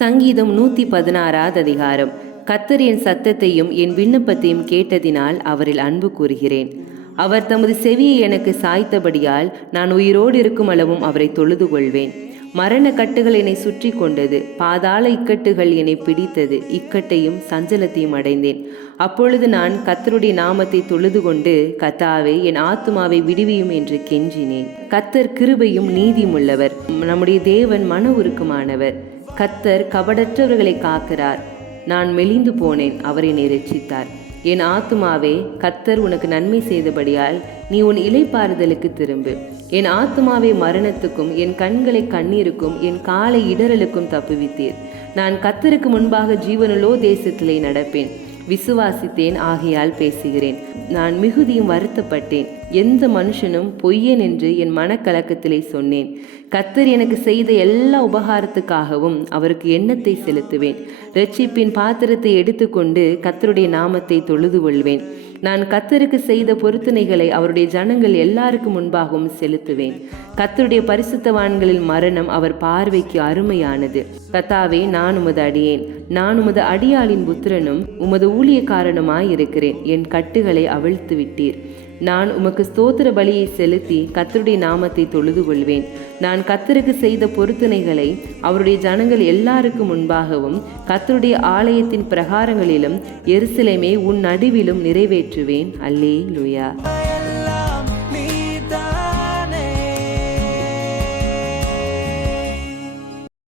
சங்கீதம் 116 அதிகாரம். கர்த்தர் என் சத்தத்தையும் என் விண்ணப்பத்தையும் கேட்டதினால் அவரில் அன்பு கூறுகிறேன். அவர் தமது செவியை எனக்கு சாய்த்தபடியால் நான் உயிரோடு இருக்கும் அளவும் அவரை தொழுது கொள்வேன். மரண கட்டுகள் என்னை சுற்றி கொண்டது, பாதாள இக்கட்டுகள் என்னை பிடித்தது. இக்கட்டையும் சஞ்சலத்தையும் அடைந்தேன். அப்பொழுது நான் கர்த்தருடைய நாமத்தை தொழுது கொண்டு, கர்த்தாவே என் ஆத்துமாவை விடுவியும் என்று கெஞ்சினேன். கர்த்தர் கிருபையும் நீதியும் உள்ளவர், நம்முடைய தேவன் மன உருக்கமானவர். கர்த்தர் கபடற்றவர்களை காக்கிறார். நான் மெலிந்து போனேன், அவர் என்னை இரட்சித்தார். என் ஆத்துமாவே, கர்த்தர் உனக்கு நன்மை செய்தபடியால் நீ உன் இளைப்பாறுதலுக்கு திரும்பு. என் ஆத்துமாவை மரணத்துக்கும் என் கண்களை கண்ணீருக்கும் என் காலை இடறலுக்கும் தப்புவித்தீர். நான் கர்த்தருக்கு முன்பாக ஜீவனுள்ளோ தேசத்திலே நடப்பேன். விசுவாசித்தேன், ஆகையால் பேசுகிறேன். நான் மிகுதியும் வருத்தப்பட்டேன். எந்த மனுஷனும் பொய்யன் என்று என் மனக்கலக்கத்திலே சொன்னேன். கர்த்தர் எனக்கு செய்த எல்லா உபகாரத்துக்காகவும் அவருக்கு எண்ணத்தை செலுத்துவேன். இரட்சிப்பின் பாத்திரத்தை எடுத்துக்கொண்டு கர்த்தருடைய நாமத்தை தொழுது கொள்வேன். நான் கர்த்தருக்கு செய்த பொருத்தனைகளை அவருடைய ஜனங்கள் எல்லாருக்கும் முன்பாகவும் செலுத்துவேன். கர்த்தருடைய பரிசுத்தவான்களில் மரணம் அவர் பார்வைக்கு அருமையானது. கர்த்தாவே, நான் உமது அடியேன். நான் உமது அடியாளின் புத்திரனும் உமது ஊழியக்காரனுமாயிருக்கிறேன். என் கட்டுகளை அவிழ்த்து விட்டீர். நான் உமக்கு ஸ்தோத்திர பலியை செலுத்தி கர்த்தருடைய நாமத்தை தொழுது கொள்வேன். நான் கர்த்தருக்கு செய்த பொருத்தனைகளை அவருடைய ஜனங்கள் எல்லாருக்கும் முன்பாகவும் கர்த்தருடைய ஆலயத்தின் பிரகாரங்களிலும் எருசலேமே உன் நடுவிலும் நிறைவேற்றுவேன். அல்லேலூயா.